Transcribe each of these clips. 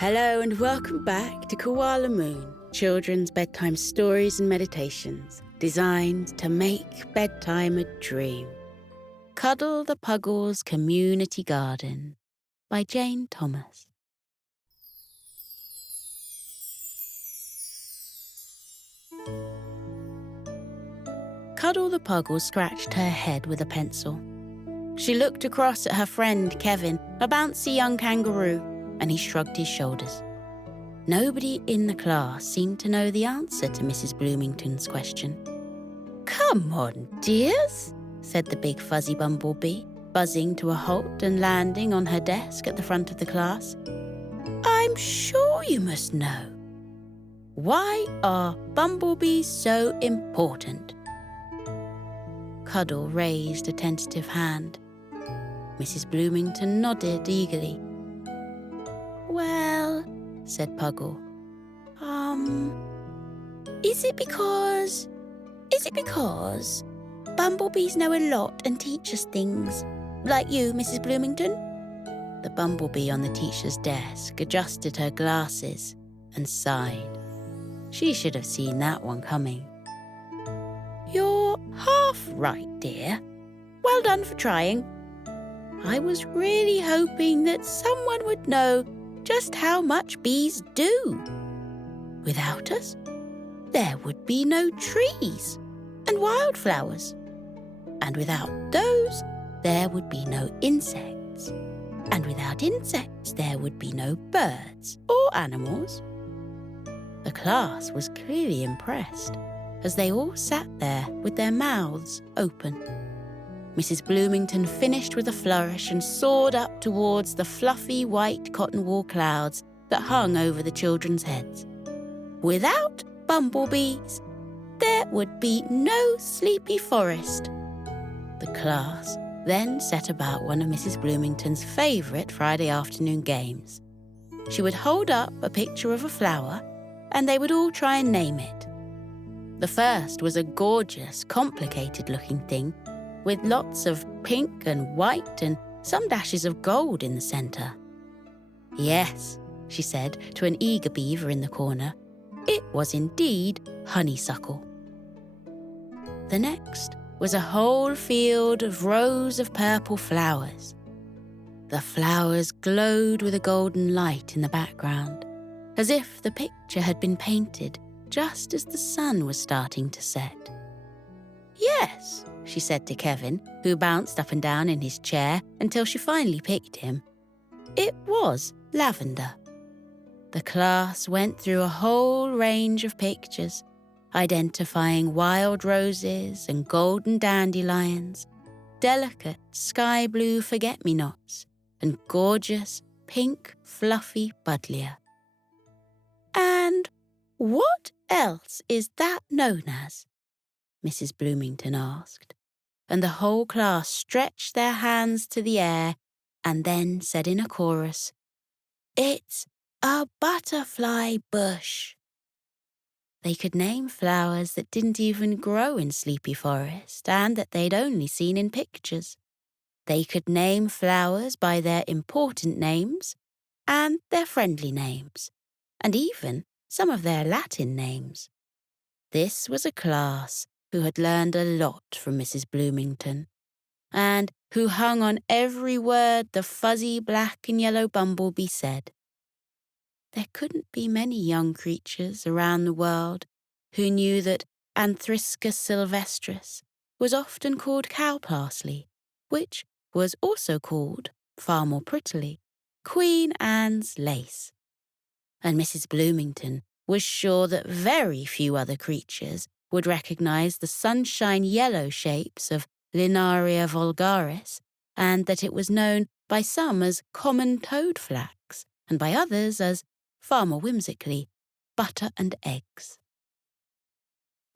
Hello and welcome back to Koala Moon, children's bedtime stories and meditations designed to make bedtime a dream. Cuddle the Puggle's Community Garden by Jane Thomas. Cuddle the Puggle scratched her head with a pencil. She looked across at her friend Kevin, a bouncy young kangaroo, and he shrugged his shoulders. Nobody in the class seemed to know the answer to Mrs. Bloomington's question. "Come on, dears," said the big fuzzy bumblebee, buzzing to a halt and landing on her desk at the front of the class. "I'm sure you must know. Why are bumblebees so important?" Cuddle raised a tentative hand. Mrs. Bloomington nodded eagerly. "Well," said Puggle, Is it because bumblebees know a lot and teach us things, like you, Mrs. Bloomington?" The bumblebee on the teacher's desk adjusted her glasses and sighed. She should have seen that one coming. "You're half right, dear. Well done for trying. I was really hoping that someone would know just how much bees do. Without us, there would be no trees and wildflowers. And without those, there would be no insects. And without insects, there would be no birds or animals." The class was clearly impressed as they all sat there with their mouths open. Mrs. Bloomington finished with a flourish and soared up towards the fluffy white cotton wool clouds that hung over the children's heads. "Without bumblebees, there would be no sleepy forest." The class then set about one of Mrs. Bloomington's favourite Friday afternoon games. She would hold up a picture of a flower and they would all try and name it. The first was a gorgeous, complicated-looking thing with lots of pink and white and some dashes of gold in the centre. "Yes," she said to an eager beaver in the corner, "it was indeed honeysuckle." The next was a whole field of rows of purple flowers. The flowers glowed with a golden light in the background, as if the picture had been painted just as the sun was starting to set. "Yes," she said to Kevin, who bounced up and down in his chair until she finally picked him. It was lavender. The class went through a whole range of pictures, identifying wild roses and golden dandelions, delicate sky blue forget-me-nots, and gorgeous pink fluffy buddleia. "And what else is that known as?" Mrs. Bloomington asked, and the whole class stretched their hands to the air and then said in a chorus, "It's a butterfly bush." They could name flowers that didn't even grow in Sleepy Forest and that they'd only seen in pictures. They could name flowers by their important names and their friendly names, and even some of their Latin names. This was a class who had learned a lot from Mrs. Bloomington, and who hung on every word the fuzzy black and yellow bumblebee said. There couldn't be many young creatures around the world who knew that Anthriscus sylvestris was often called cow parsley, which was also called, far more prettily, Queen Anne's lace. And Mrs. Bloomington was sure that very few other creatures would recognize the sunshine yellow shapes of Linaria vulgaris, and that it was known by some as common toadflax, and by others as, far more whimsically, butter and eggs.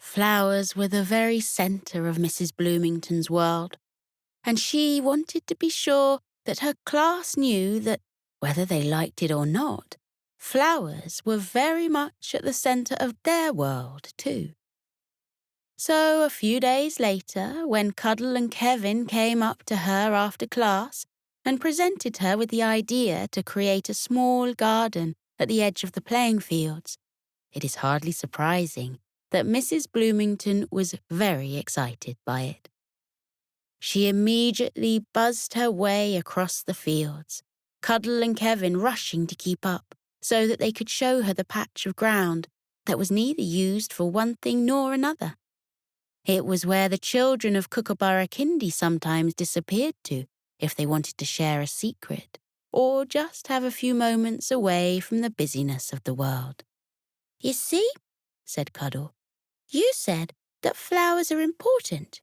Flowers were the very centre of Mrs. Bloomington's world, and she wanted to be sure that her class knew that, whether they liked it or not, flowers were very much at the centre of their world too. So a few days later, when Cuddle and Kevin came up to her after class and presented her with the idea to create a small garden at the edge of the playing fields, it is hardly surprising that Mrs. Bloomington was very excited by it. She immediately buzzed her way across the fields, Cuddle and Kevin rushing to keep up so that they could show her the patch of ground that was neither used for one thing nor another. It was where the children of Kookaburra Kindy sometimes disappeared to if they wanted to share a secret or just have a few moments away from the busyness of the world. "You see," said Cuddle, "you said that flowers are important,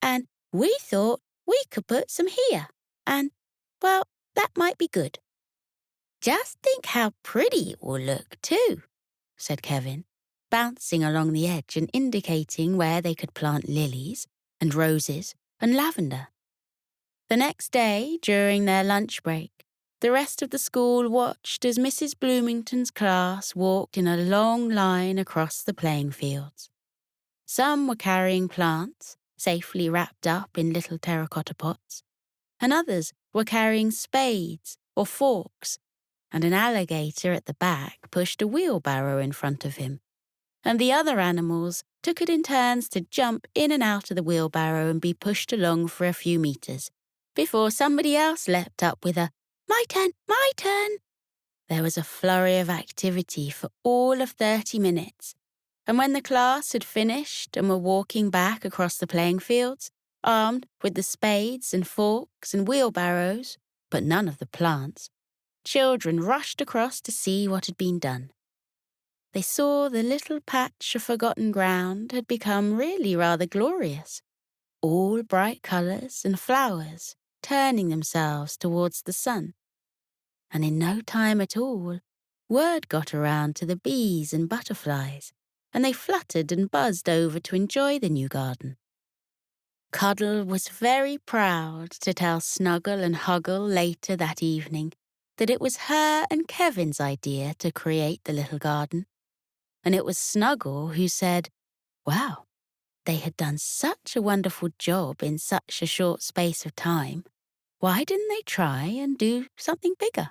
and we thought we could put some here, and, well, that might be good." "Just think how pretty it will look, too," said Kevin, bouncing along the edge and indicating where they could plant lilies and roses and lavender. The next day, during their lunch break, the rest of the school watched as Mrs. Bloomington's class walked in a long line across the playing fields. Some were carrying plants, safely wrapped up in little terracotta pots, and others were carrying spades or forks, and an alligator at the back pushed a wheelbarrow in front of him, and the other animals took it in turns to jump in and out of the wheelbarrow and be pushed along for a few meters, before somebody else leapt up with a, "My turn, my turn." There was a flurry of activity for all of 30 minutes, and when the class had finished and were walking back across the playing fields, armed with the spades and forks and wheelbarrows, but none of the plants, children rushed across to see what had been done. They saw the little patch of forgotten ground had become really rather glorious, all bright colours and flowers turning themselves towards the sun. And in no time at all, word got around to the bees and butterflies, and they fluttered and buzzed over to enjoy the new garden. Cuddle was very proud to tell Snuggle and Huggle later that evening that it was her and Kevin's idea to create the little garden, and it was Snuggle who said, "Wow, they had done such a wonderful job in such a short space of time. Why didn't they try and do something bigger?"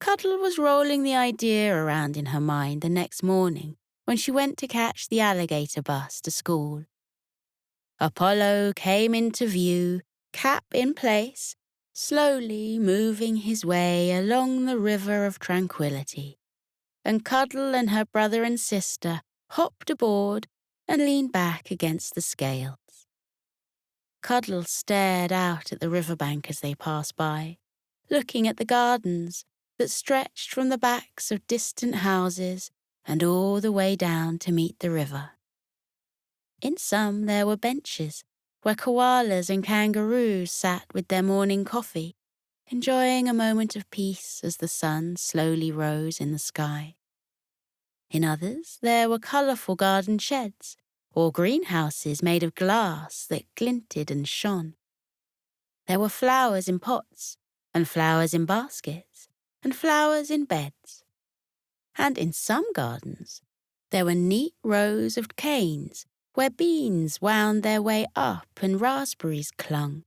Cuddle was rolling the idea around in her mind the next morning when she went to catch the alligator bus to school. Apollo came into view, cap in place, slowly moving his way along the river of tranquility, and Cuddle and her brother and sister hopped aboard and leaned back against the scales. Cuddle stared out at the riverbank as they passed by, looking at the gardens that stretched from the backs of distant houses and all the way down to meet the river. In some there were benches where koalas and kangaroos sat with their morning coffee, enjoying a moment of peace as the sun slowly rose in the sky. In others there were colourful garden sheds or greenhouses made of glass that glinted and shone. There were flowers in pots and flowers in baskets and flowers in beds. And in some gardens there were neat rows of canes where beans wound their way up and raspberries clung.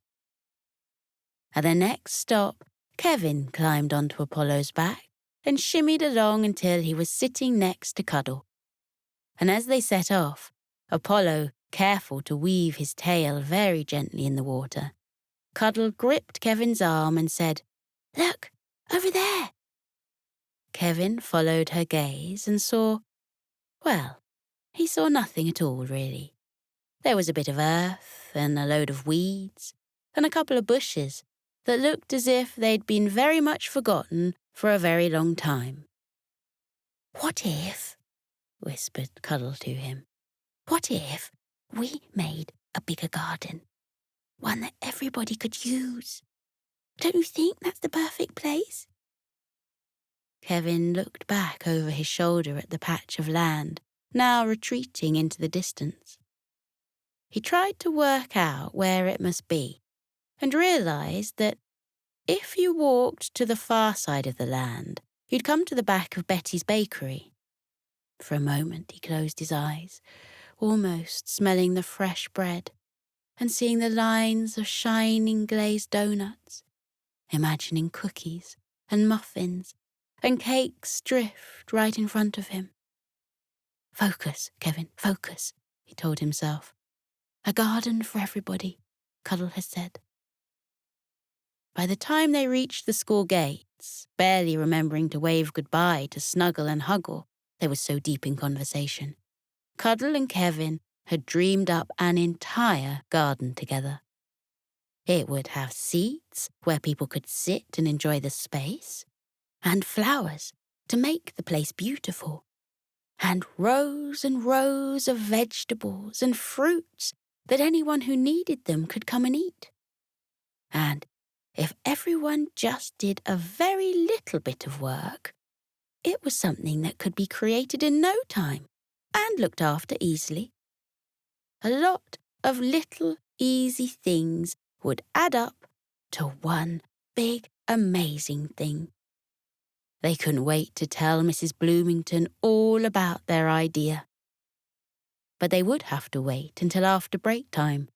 At the next stop, Kevin climbed onto Apollo's back and shimmied along until he was sitting next to Cuddle. And as they set off, Apollo, careful to weave his tail very gently in the water, Cuddle gripped Kevin's arm and said, "Look, over there." Kevin followed her gaze and saw, well, he saw nothing at all, really. There was a bit of earth and a load of weeds and a couple of bushes that looked as if they'd been very much forgotten for a very long time. "What if," whispered Cuddle to him, "what if we made a bigger garden, one that everybody could use? Don't you think that's the perfect place?" Kevin looked back over his shoulder at the patch of land, now retreating into the distance. He tried to work out where it must be, and realised that if you walked to the far side of the land, you'd come to the back of Betty's bakery. For a moment he closed his eyes, almost smelling the fresh bread, and seeing the lines of shining glazed doughnuts, imagining cookies and muffins and cakes drift right in front of him. "Focus, Kevin, focus," he told himself. "A garden for everybody," Cuddle had said. By the time they reached the school gates, barely remembering to wave goodbye to Snuggle and Huggle, they were so deep in conversation, Cuddle and Kevin had dreamed up an entire garden together. It would have seats where people could sit and enjoy the space, and flowers to make the place beautiful, and rows of vegetables and fruits that anyone who needed them could come and eat. And if everyone just did a very little bit of work, it was something that could be created in no time and looked after easily. A lot of little easy things would add up to one big amazing thing. They couldn't wait to tell Mrs. Bloomington all about their idea. But they would have to wait until after break time,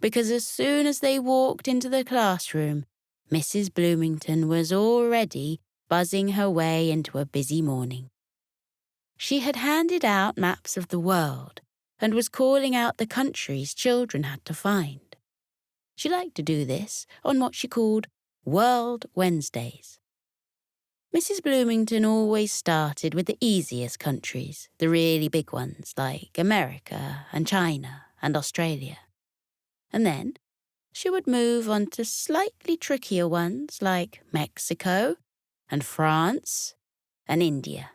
because as soon as they walked into the classroom, Mrs. Bloomington was already buzzing her way into a busy morning. She had handed out maps of the world and was calling out the countries children had to find. She liked to do this on what she called World Wednesdays. Mrs. Bloomington always started with the easiest countries, the really big ones like America and China and Australia. And then she would move on to slightly trickier ones like Mexico and France and India.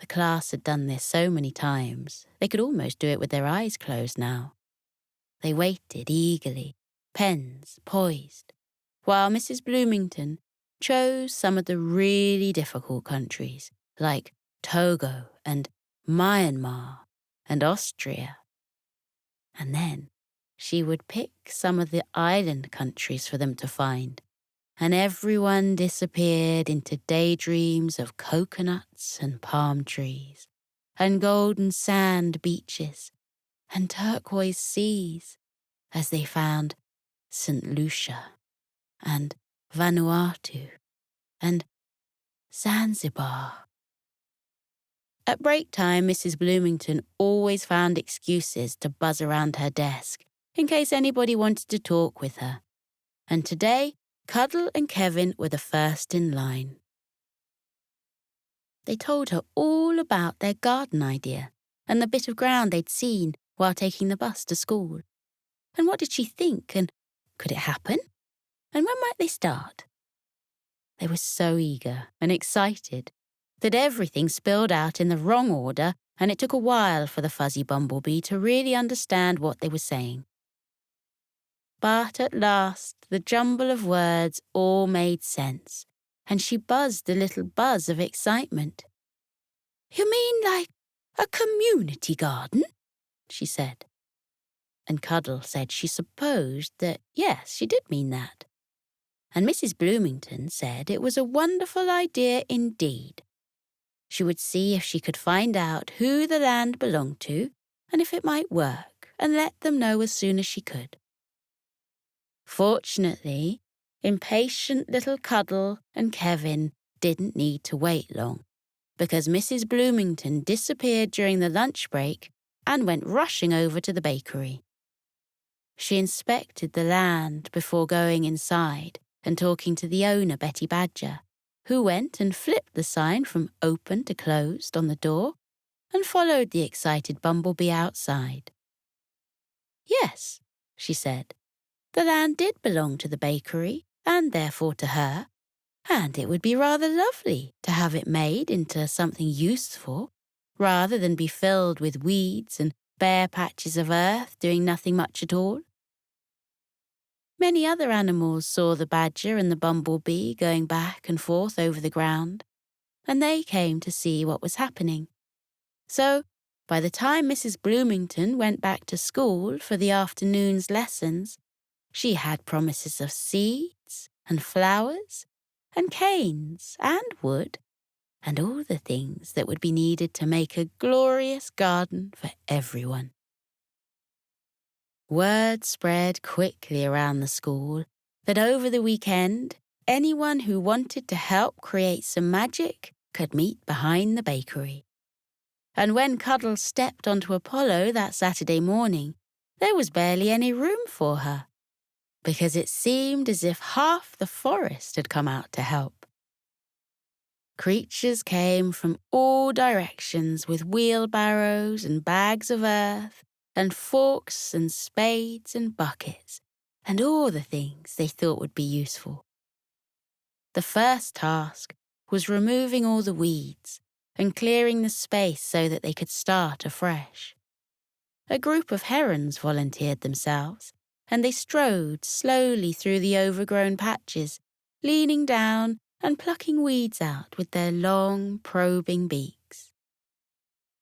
The class had done this so many times, they could almost do it with their eyes closed now. They waited eagerly, pens poised, while Mrs. Bloomington chose some of the really difficult countries like Togo and Myanmar and Austria. And then she would pick some of the island countries for them to find, and everyone disappeared into daydreams of coconuts and palm trees, and golden sand beaches, and turquoise seas, as they found St. Lucia, and Vanuatu, and Zanzibar. At break time, Mrs. Bloomington always found excuses to buzz around her desk in case anybody wanted to talk with her. And today, Cuddle and Kevin were the first in line. They told her all about their garden idea and the bit of ground they'd seen while taking the bus to school. And what did she think, and could it happen? And when might they start? They were so eager and excited that everything spilled out in the wrong order, and it took a while for the fuzzy bumblebee to really understand what they were saying. But at last, the jumble of words all made sense, and she buzzed a little buzz of excitement. "You mean like a community garden?" she said. And Cuddle said she supposed that, yes, she did mean that. And Mrs. Bloomington said it was a wonderful idea indeed. She would see if she could find out who the land belonged to and if it might work, and let them know as soon as she could. Fortunately, impatient little Cuddle and Kevin didn't need to wait long, because Mrs. Bloomington disappeared during the lunch break and went rushing over to the bakery. She inspected the land before going inside and talking to the owner, Betty Badger, who went and flipped the sign from open to closed on the door and followed the excited bumblebee outside. "Yes," she said, "the land did belong to the bakery and therefore to her, and it would be rather lovely to have it made into something useful rather than be filled with weeds and bare patches of earth doing nothing much at all." Many other animals saw the badger and the bumblebee going back and forth over the ground, and they came to see what was happening. So, by the time Mrs. Bloomington went back to school for the afternoon's lessons, she had promises of seeds and flowers and canes and wood and all the things that would be needed to make a glorious garden for everyone. Word spread quickly around the school that over the weekend, anyone who wanted to help create some magic could meet behind the bakery. And when Cuddle stepped onto Apollo that Saturday morning, there was barely any room for her, because it seemed as if half the forest had come out to help. Creatures came from all directions with wheelbarrows and bags of earth and forks and spades and buckets and all the things they thought would be useful. The first task was removing all the weeds and clearing the space so that they could start afresh. A group of herons volunteered themselves, and they strode slowly through the overgrown patches, leaning down and plucking weeds out with their long, probing beaks.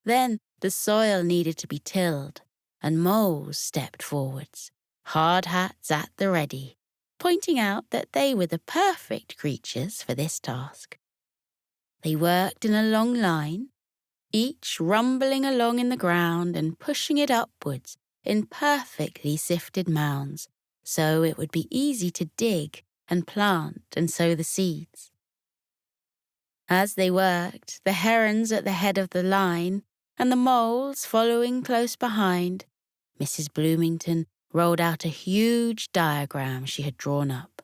Then the soil needed to be tilled, and moles stepped forwards, hard hats at the ready, pointing out that they were the perfect creatures for this task. They worked in a long line, each rumbling along in the ground and pushing it upwards in perfectly sifted mounds, so it would be easy to dig and plant and sow the seeds. As they worked, the herons at the head of the line and the moles following close behind, Mrs. Bloomington rolled out a huge diagram she had drawn up.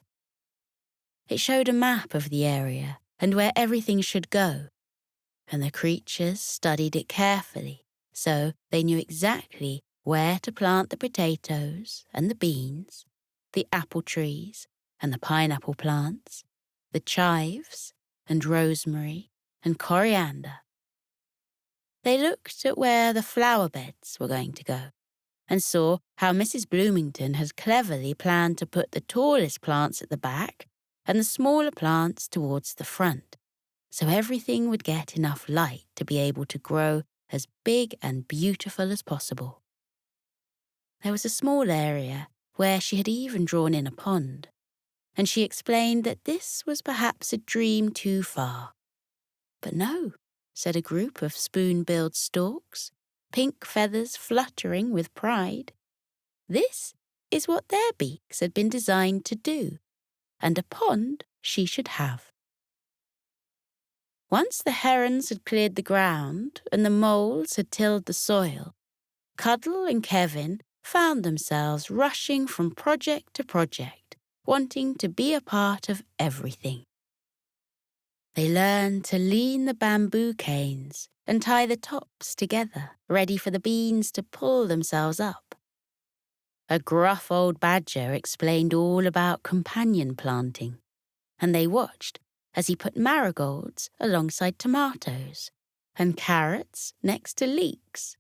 It showed a map of the area and where everything should go, and the creatures studied it carefully so they knew exactly where to plant the potatoes and the beans, the apple trees and the pineapple plants, the chives and rosemary and coriander. They looked at where the flower beds were going to go and saw how Mrs. Bloomington had cleverly planned to put the tallest plants at the back and the smaller plants towards the front, so everything would get enough light to be able to grow as big and beautiful as possible. There was a small area where she had even drawn in a pond, and she explained that this was perhaps a dream too far. But no, said a group of spoon-billed storks, pink feathers fluttering with pride. This is what their beaks had been designed to do, and a pond she should have. Once the herons had cleared the ground and the moles had tilled the soil, Cuddle and Kevin found themselves rushing from project to project, wanting to be a part of everything. They learned to lean the bamboo canes and tie the tops together, ready for the beans to pull themselves up. A gruff old badger explained all about companion planting, and they watched as he put marigolds alongside tomatoes and carrots next to leeks,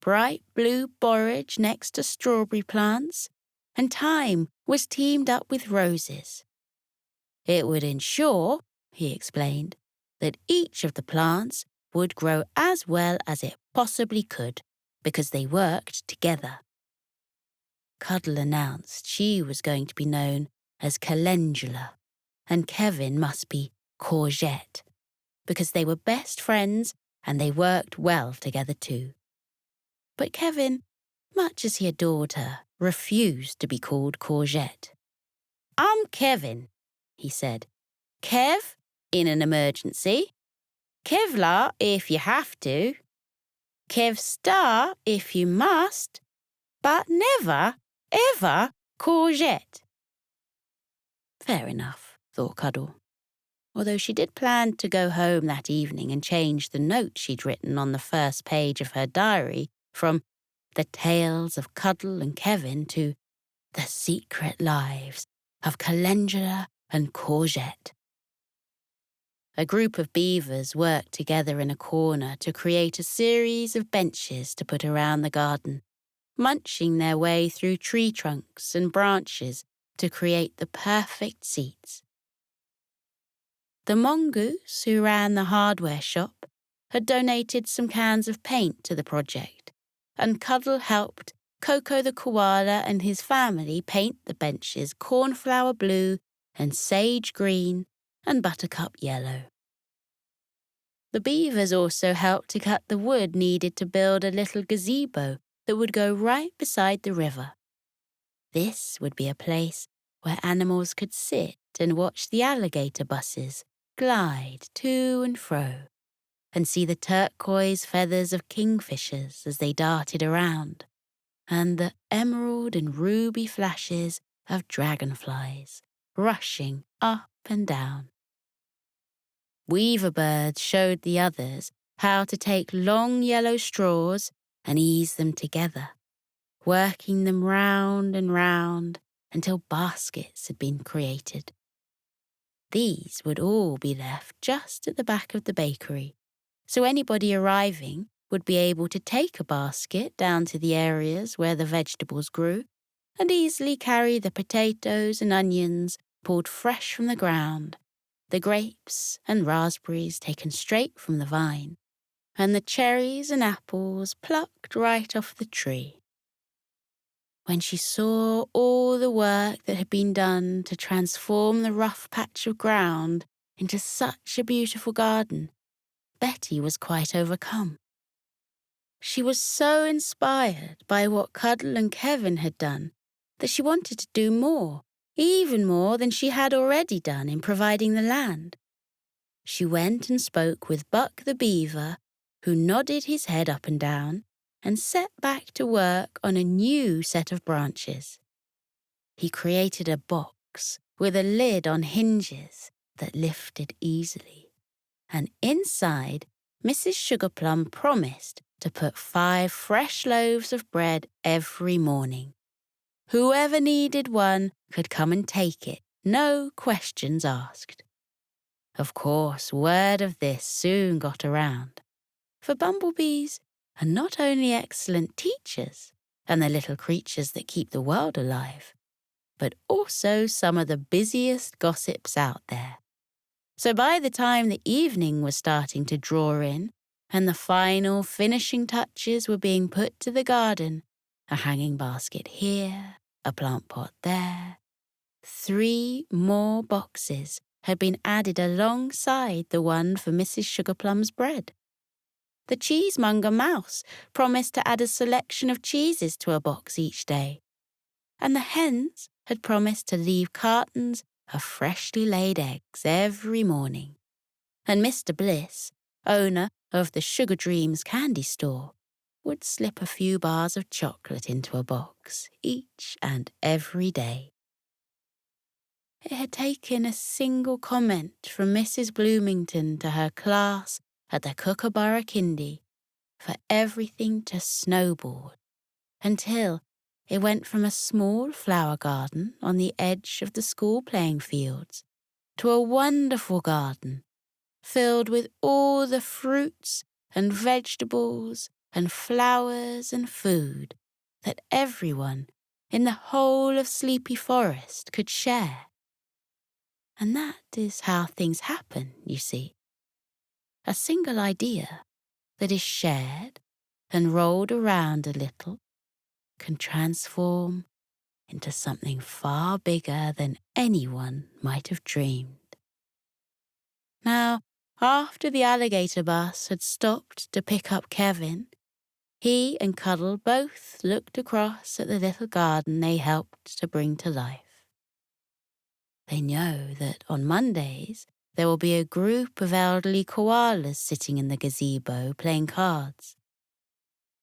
bright blue borage next to strawberry plants, and thyme was teamed up with roses. It would ensure, he explained, that each of the plants would grow as well as it possibly could because they worked together. Cuddle announced she was going to be known as Calendula, and Kevin must be Courgette, because they were best friends and they worked well together too. But Kevin, much as he adored her, refused to be called Courgette. "I'm Kevin," he said. "Kev in an emergency. Kevlar if you have to. Kev Star if you must. But never, ever Courgette." Fair enough, thought Cuddle, although she did plan to go home that evening and change the note she'd written on the first page of her diary from "The Tales of Cuddle and Kevin" to "The Secret Lives of Calendula and Courgette." A group of beavers worked together in a corner to create a series of benches to put around the garden, munching their way through tree trunks and branches to create the perfect seats. The mongoose who ran the hardware shop had donated some cans of paint to the project, and Cuddle helped Coco the koala and his family paint the benches cornflower blue and sage green and buttercup yellow. The beavers also helped to cut the wood needed to build a little gazebo that would go right beside the river. This would be a place where animals could sit and watch the alligator buses glide to and fro, and see the turquoise feathers of kingfishers as they darted around, and the emerald and ruby flashes of dragonflies rushing up and down. Weaver birds showed the others how to take long yellow straws and ease them together, working them round and round until baskets had been created. These would all be left just at the back of the bakery, so anybody arriving would be able to take a basket down to the areas where the vegetables grew and easily carry the potatoes and onions pulled fresh from the ground, the grapes and raspberries taken straight from the vine, and the cherries and apples plucked right off the tree. When she saw all the work that had been done to transform the rough patch of ground into such a beautiful garden, Betty was quite overcome. She was so inspired by what Cuddle and Kevin had done that she wanted to do more, even more than she had already done in providing the land. She went and spoke with Buck the Beaver, who nodded his head up and down and set back to work on a new set of branches. He created a box with a lid on hinges that lifted easily, and inside, Mrs. Sugarplum promised to put 5 fresh loaves of bread every morning. Whoever needed one could come and take it, no questions asked. Of course, word of this soon got around, for bumblebees are not only excellent teachers and the little creatures that keep the world alive, but also some of the busiest gossips out there. So by the time the evening was starting to draw in and the final finishing touches were being put to the garden, a hanging basket here, a plant pot there, 3 more boxes had been added alongside the one for Mrs. Sugarplum's bread. The cheesemonger mouse promised to add a selection of cheeses to a box each day, and the hens had promised to leave cartons of freshly laid eggs every morning. And Mr. Bliss, owner of the Sugar Dreams candy store, would slip a few bars of chocolate into a box each and every day. It had taken a single comment from Mrs. Bloomington to her class at the Kookaburra Kindy for everything to snowball until it went from a small flower garden on the edge of the school playing fields to a wonderful garden filled with all the fruits and vegetables and flowers and food that everyone in the whole of Sleepy Forest could share. And that is how things happen, you see. A single idea that is shared and rolled around a little can transform into something far bigger than anyone might have dreamed. Now, after the alligator bus had stopped to pick up Kevin, he and Cuddle both looked across at the little garden they helped to bring to life. They know that on Mondays there will be a group of elderly koalas sitting in the gazebo playing cards.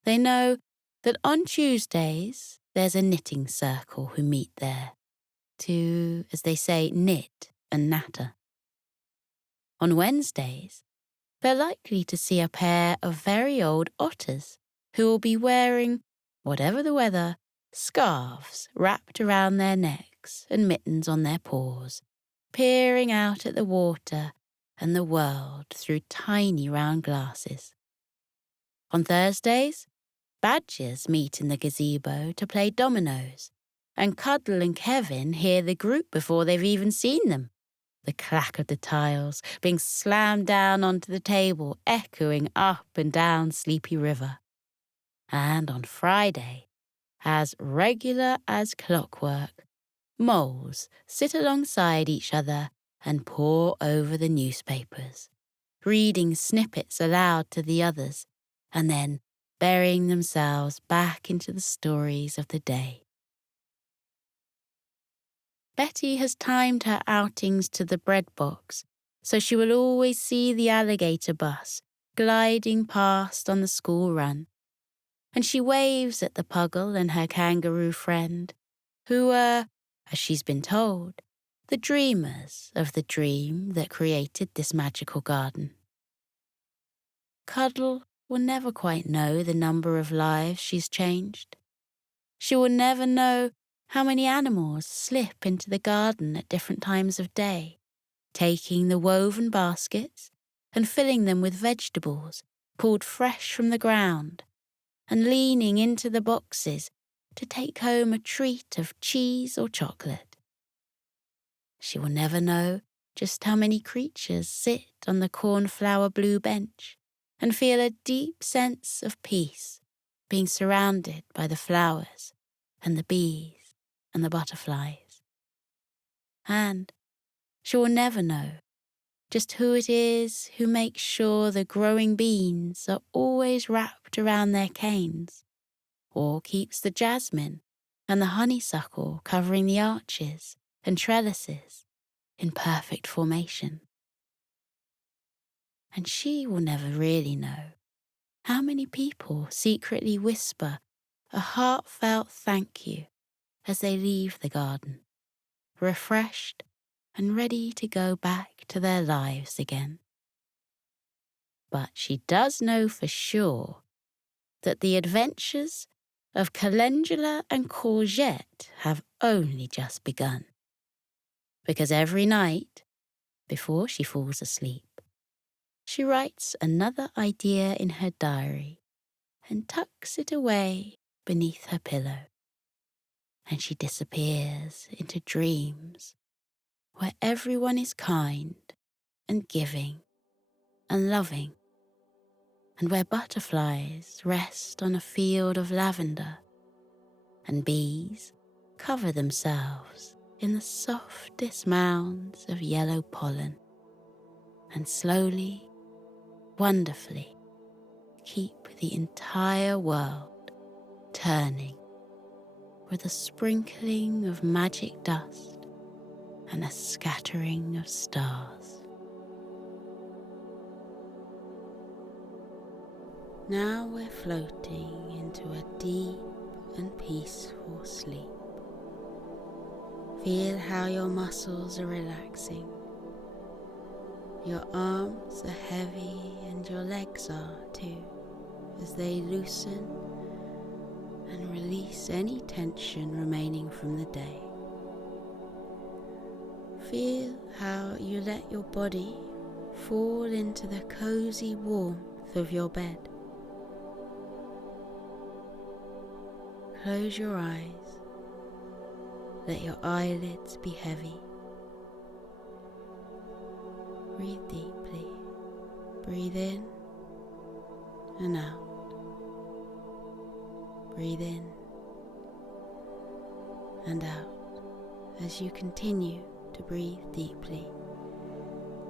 They know that on Tuesdays there's a knitting circle who meet there to, as they say, knit and natter. On Wednesdays, they're likely to see a pair of very old otters who will be wearing, whatever the weather, scarves wrapped around their necks and mittens on their paws, peering out at the water and the world through tiny round glasses. On Thursdays, badgers meet in the gazebo to play dominoes, and Cuddle and Kevin hear the group before they've even seen them, the clack of the tiles being slammed down onto the table echoing up and down Sleepy River. And on Friday, as regular as clockwork, moles sit alongside each other and pore over the newspapers, reading snippets aloud to the others, and then burying themselves back into the stories of the day. Betty has timed her outings to the bread box, so she will always see the alligator bus gliding past on the school run. And she waves at the Puggle and her kangaroo friend, who are, as she's been told, the dreamers of the dream that created this magical garden. Cuddle will never quite know the number of lives she's changed. She will never know how many animals slip into the garden at different times of day, taking the woven baskets and filling them with vegetables pulled fresh from the ground, and leaning into the boxes to take home a treat of cheese or chocolate. She will never know just how many creatures sit on the cornflower blue bench and feel a deep sense of peace being surrounded by the flowers and the bees and the butterflies. And she will never know just who it is who makes sure the growing beans are always wrapped around their canes, or keeps the jasmine and the honeysuckle covering the arches and trellises in perfect formation. And she will never really know how many people secretly whisper a heartfelt thank you as they leave the garden, refreshed and ready to go back to their lives again. But she does know for sure that the adventures of Calendula and Courgette have only just begun. Because every night, before she falls asleep, she writes another idea in her diary and tucks it away beneath her pillow. And she disappears into dreams where everyone is kind and giving and loving, and where butterflies rest on a field of lavender and bees cover themselves in the softest mounds of yellow pollen, and slowly, wonderfully, keep the entire world turning with a sprinkling of magic dust and a scattering of stars. Now we're floating into a deep and peaceful sleep. Feel how your muscles are relaxing. Your arms are heavy and your legs are too, as they loosen and release any tension remaining from the day. Feel how you let your body fall into the cozy warmth of your bed. Close your eyes. Let your eyelids be heavy. Breathe deeply. Breathe in and out. Breathe in and out as you continue to breathe deeply,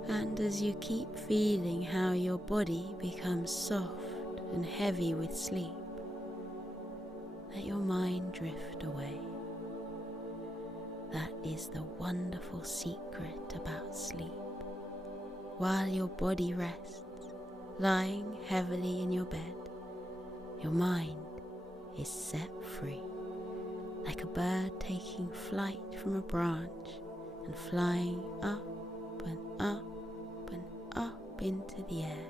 and as you keep feeling how your body becomes soft and heavy with sleep. Let your mind drift away. That is the wonderful secret about sleep. While your body rests, lying heavily in your bed, your mind is set free, like a bird taking flight from a branch and flying up and up and up into the air.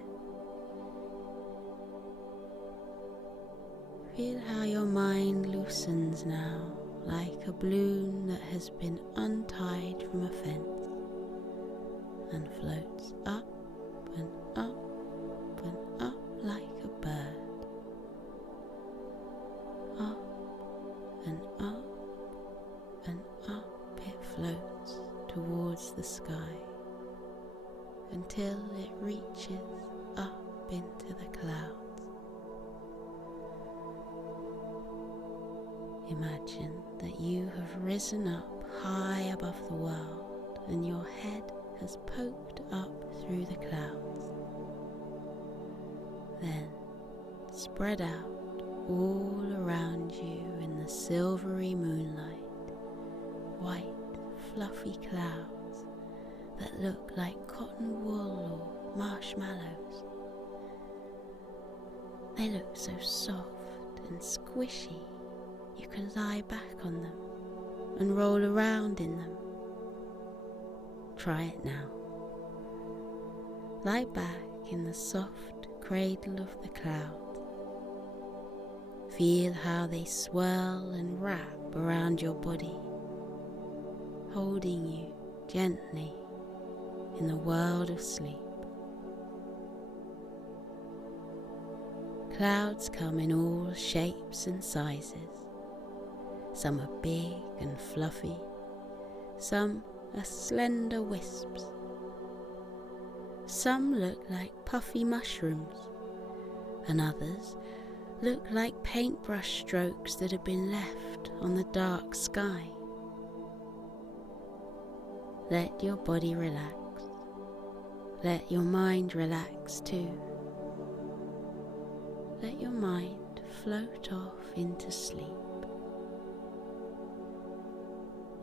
Feel how your mind loosens now, like a balloon that has been untied from a fence, and floats up and up and up like a bird. Up and up and up it floats towards the sky, until it reaches up into the clouds. Imagine that you have risen up high above the world and your head has poked up through the clouds. Then spread out all around you in the silvery moonlight, white fluffy clouds that look like cotton wool or marshmallows. They look so soft and squishy you can lie back on them and roll around in them. Try it now. Lie back in the soft cradle of the clouds. Feel how they swirl and wrap around your body, holding you gently in the world of sleep. Clouds come in all shapes and sizes. Some are big and fluffy, some are slender wisps. Some look like puffy mushrooms, and others look like paintbrush strokes that have been left on the dark sky. Let your body relax. Let your mind relax too. Let your mind float off into sleep.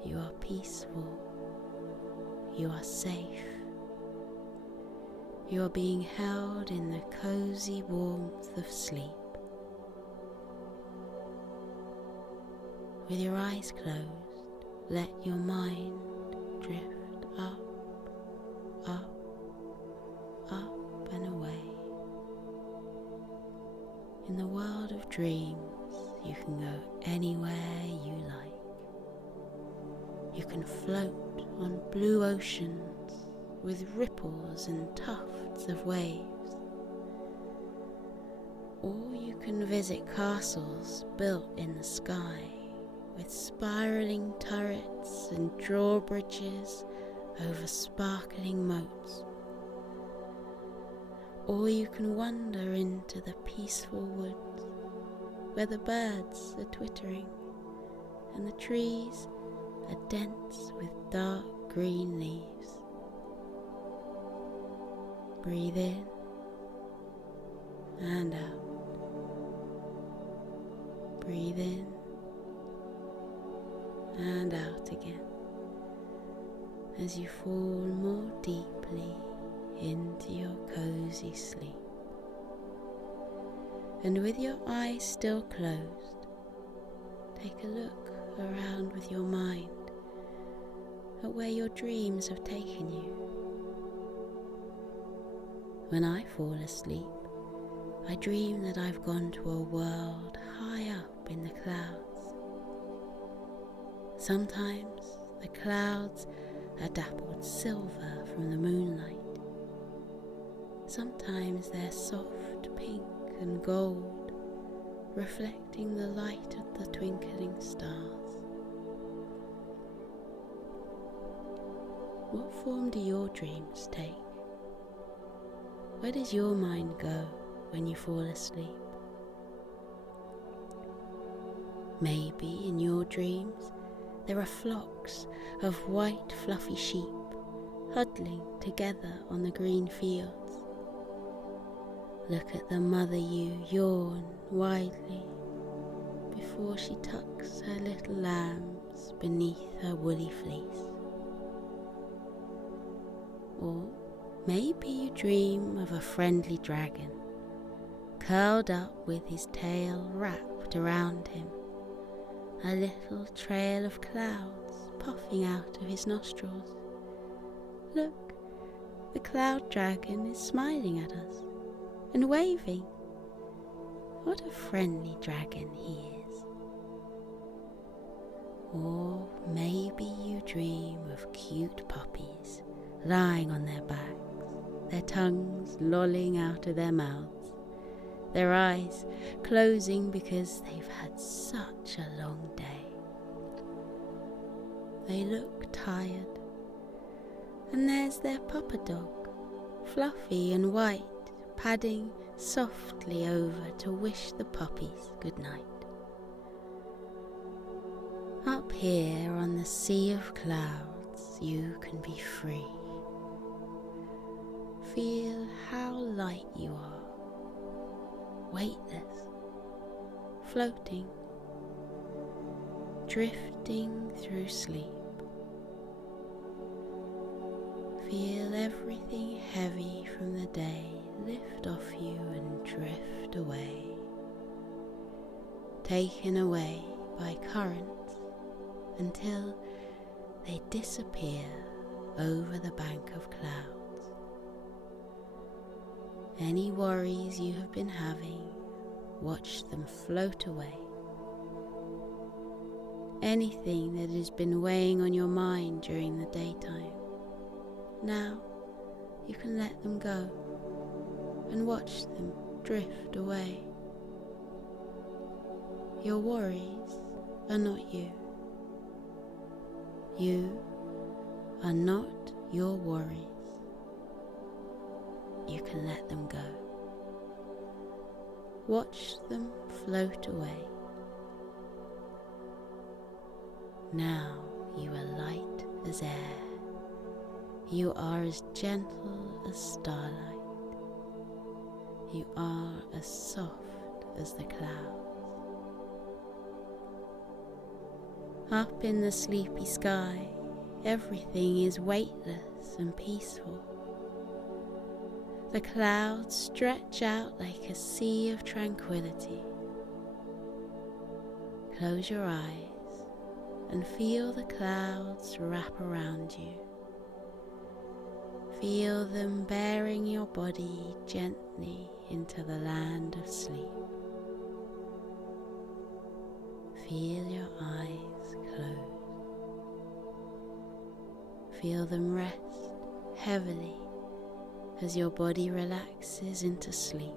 You are peaceful. You are safe. You are being held in the cozy warmth of sleep. With your eyes closed, let your mind drift up, up, up and away. In the world of dreams, you can go anywhere you like. You can float on blue oceans with ripples and tufts of waves. Or you can visit castles built in the sky with spiraling turrets and drawbridges over sparkling moats. Or you can wander into the peaceful woods where the birds are twittering and the trees are dense with dark green leaves. Breathe in and out. Breathe in and out again as you fall more deeply into your cozy sleep. And with your eyes still closed, take a look around with your mind at where your dreams have taken you. When I fall asleep, I dream that I've gone to a world high up in the clouds. Sometimes the clouds are dappled silver from the moonlight. Sometimes they're soft pink and gold, reflecting the light of the twinkling stars. What form do your dreams take? Where does your mind go when you fall asleep? Maybe in your dreams there are flocks of white fluffy sheep huddling together on the green fields. Look at the mother ewe yawn widely before she tucks her little lambs beneath her woolly fleece. Or maybe you dream of a friendly dragon, curled up with his tail wrapped around him, a little trail of clouds puffing out of his nostrils. Look, the cloud dragon is smiling at us and waving. What a friendly dragon he is. Or maybe you dream of cute puppies lying on their backs, their tongues lolling out of their mouths, their eyes closing because they've had such a long day. They look tired, and there's their papa dog, fluffy and white, padding softly over to wish the puppies good night. Up here on the sea of clouds, you can be free. Feel how light you are, weightless, floating, drifting through sleep. Feel everything heavy from the day lift off you and drift away, taken away by currents until they disappear over the bank of clouds. Any worries you have been having, watch them float away. Anything that has been weighing on your mind during the daytime, now you can let them go and watch them drift away. Your worries are not you. You are not your worries. You can let them go. Watch them float away. Now you are light as air. You are as gentle as starlight. You are as soft as the clouds. Up in the sleepy sky, everything is weightless and peaceful. The clouds stretch out like a sea of tranquility. Close your eyes and feel the clouds wrap around you. Feel them bearing your body gently into the land of sleep. Feel your eyes close. Feel them rest heavily as your body relaxes into sleep.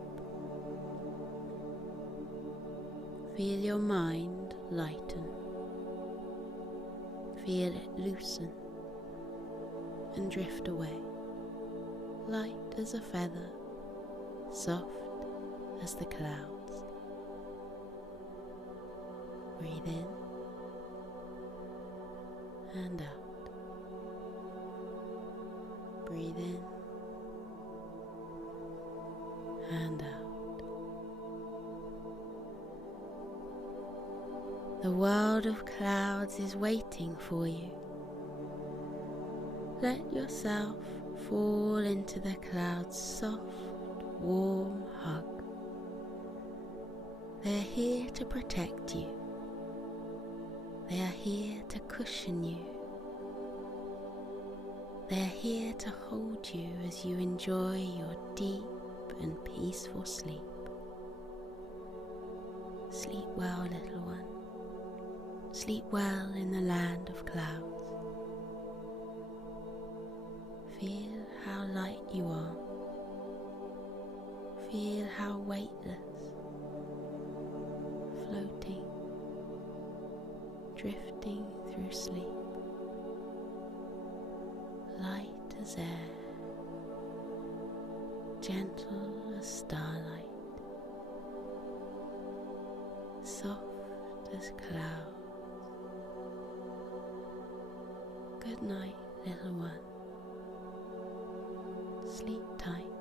Feel your mind lighten. Feel it loosen and drift away, light as a feather, soft as the clouds. Breathe in and out. Breathe in and out. The world of clouds is waiting for you. Let yourself fall into the clouds' soft, warm hug. They are here to protect you. They are here to cushion you. They are here to hold you as you enjoy your deep and peaceful sleep. Sleep well, little one. Sleep well in the land of clouds. Feel how light you are. Feel how weightless, floating, drifting through sleep, light as air, gentle as starlight, soft as clouds. Good night, little one. Sleep tight.